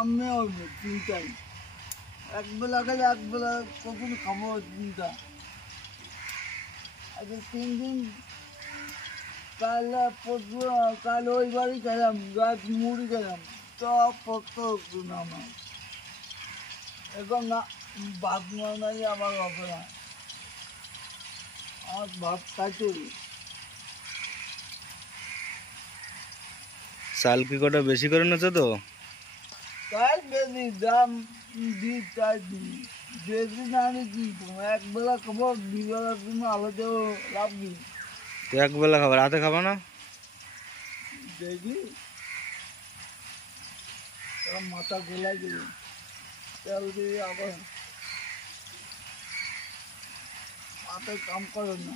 আমিও তিনটাই একবেলা খেলে একবেলা কখন খাবো চিন্তা। আজকে 3 দিন কাল পরশু কাল ওই বাড়ি খেলাম, রাত মুড়ি খেলাম, সব পড়তো আমার এখন না ভাত নাই আমার হবে না, আমার ভাত খাইতে। চাল কি কটা বেশি করে নেছে তো? চাল বেশি দাম দিই, চাই দিই বেশি না আমি কি একবেলা খাবো, 2 বেলার জন্য আলাদা লাভ দিই। এক বেলা খাবার, রাতে খাবা না? দেখি মাথা গোলাই দিল, তেল দিয়ে আবার মাথায় কাম করে না।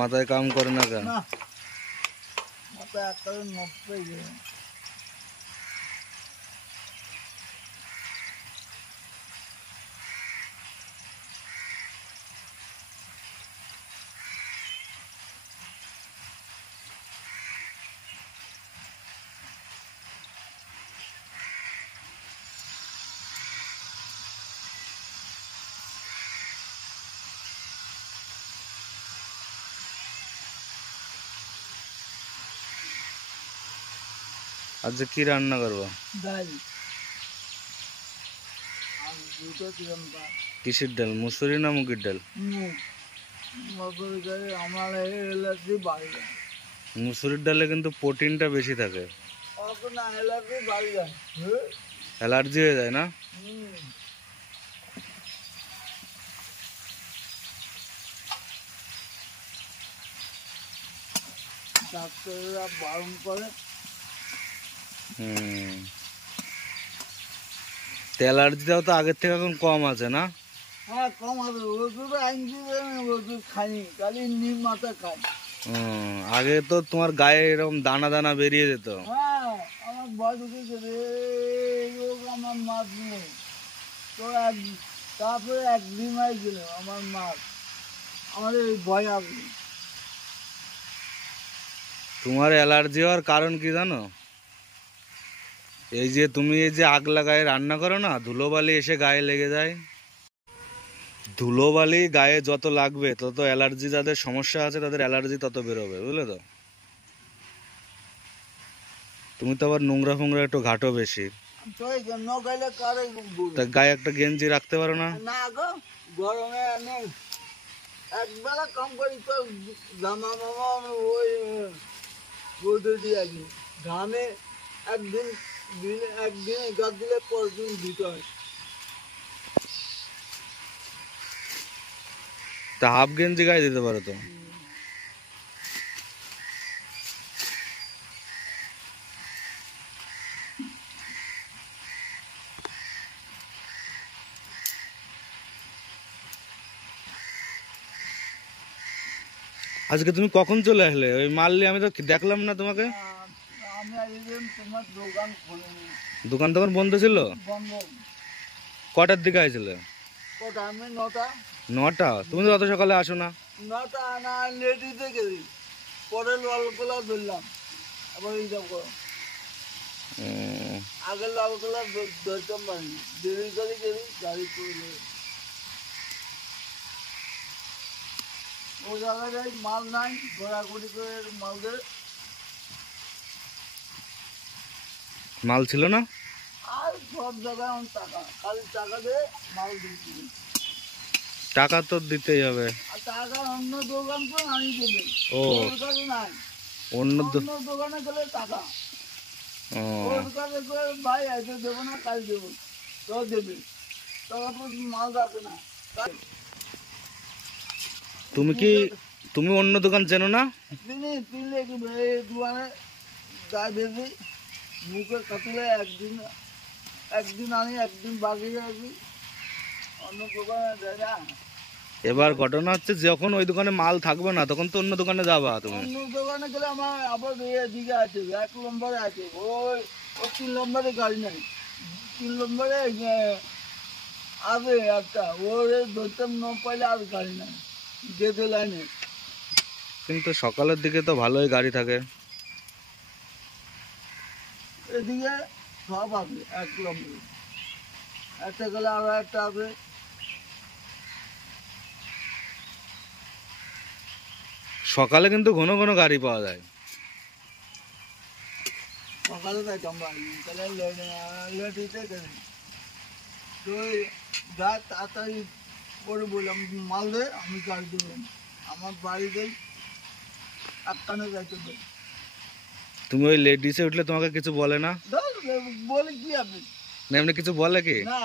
মাথায় কাম করে না কেন? না মাথায় একটা নষ্ট হয়ে যায়। আজকে কি রান্না করবো? ডাল আর দুটো কিরম ডাল। কিসের ডাল, মুসুরি না মুগের ডাল? আমার এলাচি বাড়ি যায়, মুসুরির ডালে কিন্তু প্রোটিনটা বেশি থাকে। না এলাচি বাড়ি যায়, অ্যালার্জি হয়ে যায় না? ডাক্তাররা বারণ করে। অ্যালার্জিটাও তো আগের থেকে এখন কম আছে না? হ্যাঁ কম আছে, ওষুধ আনছি, ওষুধ খাইনি, খালি নিম মাথা খাই। আগে তো তোমার গায়ে এরকম দানা দানা বেরিয়ে যেত। হ্যাঁ আমার ভয় ঢুকেছে রে, আমার মাছ দিল তো তারপরে 1 দিন গেল আমার মাছ, আমার এই ভয় আসবে। তোমার অ্যালার্জি হওয়ার কারণ কি জানো? এই যে তুমি এই যে আগলা গায়ে রান্না করো না, ধুলোবালি এসে গায়ে লেগে যায়। ধুলোবালি গায়ে যত লাগবে তত অ্যালার্জি, যাদের সমস্যা আছে তাদের অ্যালার্জি তত বেরোবে, বুঝলে তো? তুমি তো আবার নোংরা ফোংরা একটু ঘাটো বেশি, তা গায়ে একটা গেঞ্জি রাখতে পারো না? না গো, গরমে একবেলা কম করি তো জামা মামা ওই রোদে দিয়ে আছি, ঘামে একদিন গাছ দিলে পরের দিন দিতে হয়। তা হাফ গেঞ্জি গায়ে দিতে পারো তো। আজকে তুমি কখন চলে আসলে? ওই মারলি, আমি তো দেখলাম না তোমাকে। আমি আইলাম, তোমার দোকান খোলেনি। দোকান তখন বন্ধ ছিল? বন্ধ। কটার দিকে আইছিলে? কটা? আমি 9টা। 9টা? তুমি তো অত সকালে আসো না। 9টা না, লেডিতে গেলি, পরে লালকোলা ধরলাম, আবার এই যাব আগে লালকোলা ধরতাম পারি, দেরি করে গেলি গাড়ি করে ও জায়গায় মাল নাই, ঘোরাঘুরি করে মাল দে। মাল ছিল না? আর সব জায়গায় আমার টাকা, খালি টাকা দে মাল দিচ্ছি। টাকা তো দিতেই হবে। আর টাকা অন্য দোকান তো আমি দেবে, ও ওর কাছে নাই, অন্য দোকানে গেলে টাকা, ওর কাছে করে ভাই আজকে দেবো না, কাল দেবো, তো দেবে, তারপর মাল রাখে না। তুমি অন্য দোকান চেনো না? তিনলে দোকানে গায়ে বেশি মুখে কাটলে একদিন আনি, একদিন বাকি রাখি, অন্য দোকানে যায় না। এবার ঘটনা হচ্ছে, যখন ওই দোকানে মাল থাকবে না তখন তো অন্য দোকানে যাবা তুমি। অন্য দোকানে গেলে আমার আবার এদিকে আছে, 1 নম্বরে আছে, ওই 3 নম্বরে গাড়ি নাই, 3 নম্বরে আছে একটা, ওর ধরতে না পাইলে আর গাড়ি নাই, যেতে লাইনে। কিন্তু সকালের দিকে তো ভালোই গাড়ি থাকে। এদিকে সব আছে এক নম্বরে, একটা গেলে আরো একটা আছে। সকালে কিন্তু ঘন ঘন গাড়ি পাওয়া যায়। সকালে যাইতাম বাড়ি, তাহলে লেট হইতে গেলে তো যা তাড়াতাড়ি করে বললাম মাল দে, আমি গাড়ি দেবো, আমার বাড়িতে একখানে যাইতে দে। তুমি ওই লেডিসে উঠলে তোমাকে কিছু বলে না? বলে কি হবে? না এমনি কিছু বলে কি? না,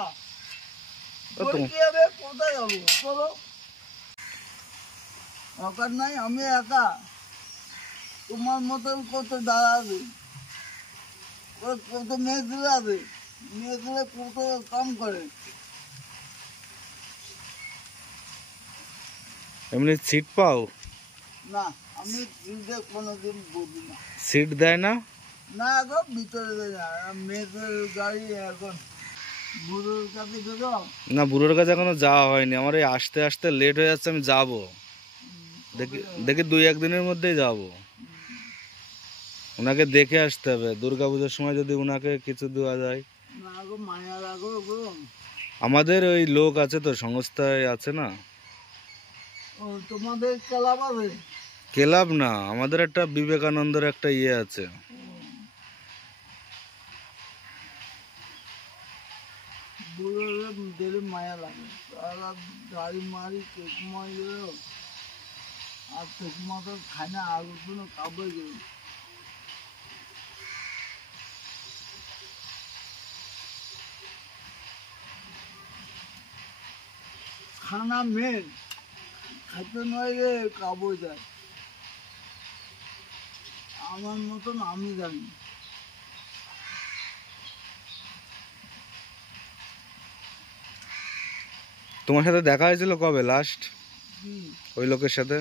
ও বলে তো- কি হবে? কোথায় যাবো চলো, দরকার নাই, আমি একা, তোমার মতন কত দাদা আছে, কত মেয়েগুলো আছে, মেয়েগুলো কত কাম করে। এমনি সিট পাও? না, আমি ফ্রিজে কোনোদিন বলি না। সিট দেয় না? না গো, ভিতরে দেয় না, মেয়েদের গাড়ি এখন বুড়োর কাছে গেল। না বুড়োর কাছে এখনো যাওয়া হয়নি আমার, এই আসতে আসতে লেট হয়ে যাচ্ছে, আমি যাব দেখি দেখি 2-1 দিনের মধ্যেই যাব। ওনাকে দেখে আসতে হবে, দুর্গাপূজার সময় যদি ওনাকে কিছু দেওয়া যায়। না গো, মায়া লাগো গো। আমাদের ওই লোক আছে তো, সংস্থায় আছে না। ও তোমাদের ক্লাব আছে? ক্লাব না, আমাদের একটা বিবেকানন্দের একটা ইয়ে আছে। বুড়োর দিলে মায়া লাগে, তারা গাড়ি মারি কেক মারি গেল, আর ঠিক মতো খায় না, আলুর জন্য কাবড়ে গেল। খানা মেন খাইতে নয় রে, কাবড়ে যায়। আমার মতন আমি জানি। তোমার সাথে দেখা হয়েছিল কবে লাস্ট কি ওই লোকের সাথে?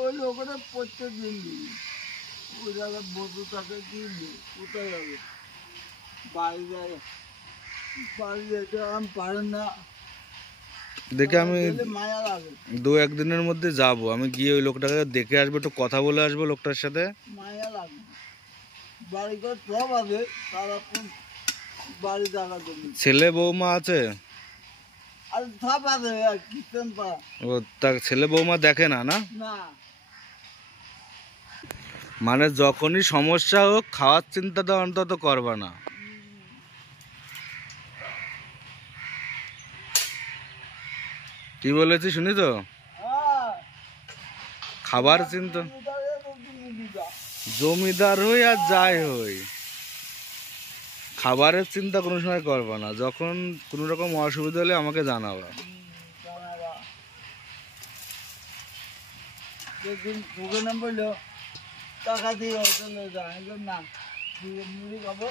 ওই লোকেরা প্রত্যেক দিন দিবি, ওই জায়গায় বসে থাকে, কি কোথায় যাবে, বাড়ি যায়, বাড়ি যেতে আমি পারেন না। দেখে আমি গেলে মায়া লাগে, 2-1 দিনের মধ্যে যাব, আমি গিয়ে ওই লোকটাকে দেখে আসবো, একটু কথা বলে আসবো লোকটার সাথে। মায়া লাগে। বাড়ি ঘর সব আছে, তারা বাড়ি জায়গা জমি ছেলে বৌমা আছে? আর সব আছে, কীর্তন পাড়া। ও তার ছেলে বৌমা দেখে না? না না, মানে যখনই সমস্যা হোক খাওয়ার চিন্তাটা অন্তত করবা না। কি বলেছি শুনি তো? হ্যাঁ, খাবার চিন্তা, জমিদারের মধ্যে নিবিকা। জমিদার হই আর যাই হই, খাবারের চিন্তা কোনো সময় করবা না। যখন কোনো রকম অসুবিধা হলে আমাকে জানাবা। জানাবা। যেদিন ভোগে নাম বললো টাকা দিয়ে হোটেলে যায়, না দিয়ে মুড়ি খাবো,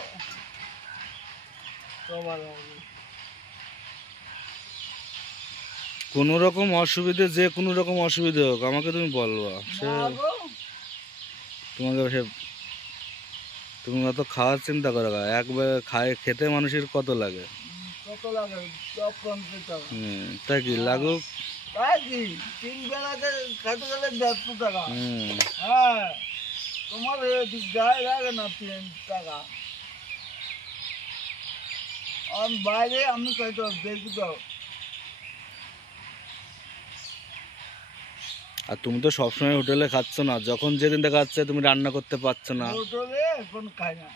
সবার হবে। কোনো রকম অসুবিধে, যে কোনো রকম অসুবিধে হোক আমাকে তুমি বলবা। সে না গো, তোমাকে সে তুমি অত খাওয়ার চিন্তা করো না। একবার খেতে মানুষের কত লাগে। কত লাগে? 50 টাকা। তাই কি লাগুক। তাই কি 3 বেলাতে খেতে গেলে 150 টাকা। হুম হ্যাঁ, তোমার গায়ে লাগে না 3 টাকা। আর বাইরে আমি খাইতে দেখি তো। আর তুমি তো সবসময় হোটেলে খাচ্ছ না, যখন যেদিন দেখা যাচ্ছে তুমি রান্না করতে পারছো না, হোটেলে এখন খাই না।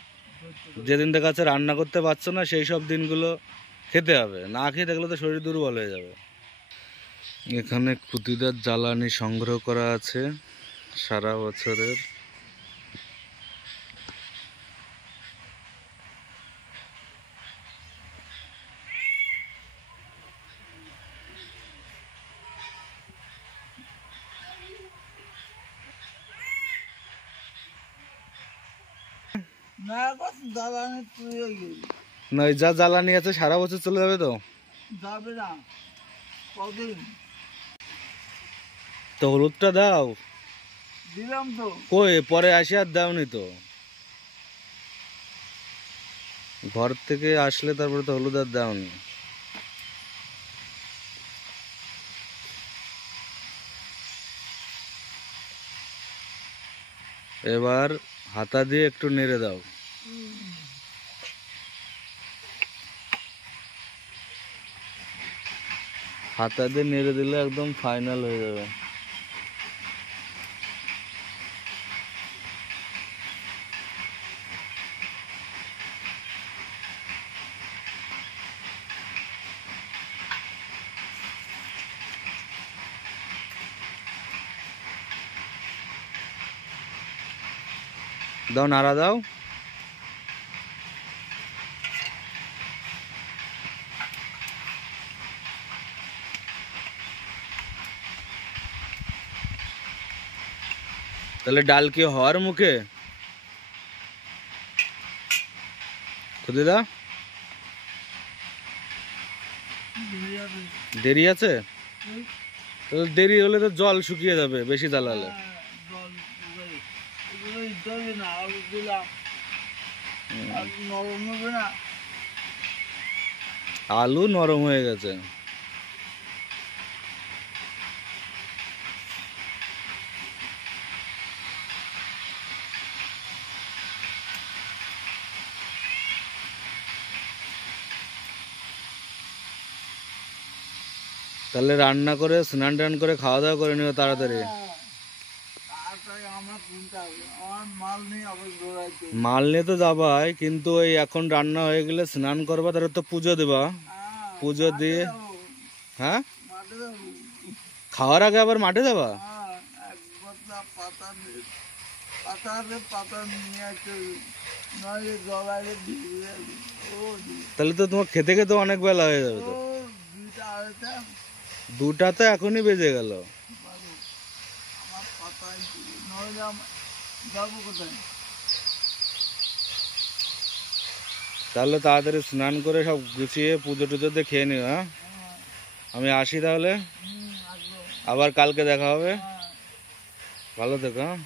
যেদিন দেখা যাচ্ছে রান্না করতে পারছো না, সেই সব দিনগুলো খেতে হবে। না খেয়ে থাকলে তো শরীর দুর্বল হয়ে যাবে। এখানে খুদিদার জ্বালানি সংগ্রহ করা আছে সারা বছরের। না গো, জ্বালানি তুই গেলি না ওই যা জ্বালানি আছে সারা বছর চলে যাবে তো? যাবে না, কদিন তো হলুদটা দাও। দিলাম তো। কই পরে আসি আর দাওনি তো? ঘর থেকে আসলে তারপরে তো হলুদ আর দাওনি। এবার হাতা দিয়ে একটু নেড়ে দাও। হাতা দিয়ে নেড়ে দিলে একদম ফাইনাল হয়ে যাবে। দাও, নাড়া দাও। তাহলে ডাল কি হওয়ার মুখে? খুদিদা দেরি আছে? তাহলে দেরি হলে তো জল শুকিয়ে যাবে বেশি জ্বালালে। আলু নরম হয়ে গেছে। তাহলে রান্না করে স্নান টান করে খাওয়া দাওয়া করে নিও তাড়াতাড়ি। মাল নিয়ে তো যাবাই, কিন্তু ওই এখন রান্না হয়ে গেলে স্নান করবা, তারপর তো পুজো দেবা। পুজো দিয়ে হ্যাঁ খাওয়ার আগে আবার মাঠে যাবা? তাহলে তো তোমার খেতে খেতে অনেক বেলা হয়ে যাবে। তো 2টা তো এখনই বেজে গেল। তাহলে তাড়াতাড়ি স্নান করে সব গুছিয়ে পুজো টুজো দিয়ে খেয়ে নিও। হ্যাঁ, আমি আসি তাহলে, আবার কালকে দেখা হবে। ভালো থেকো। হ্যাঁ।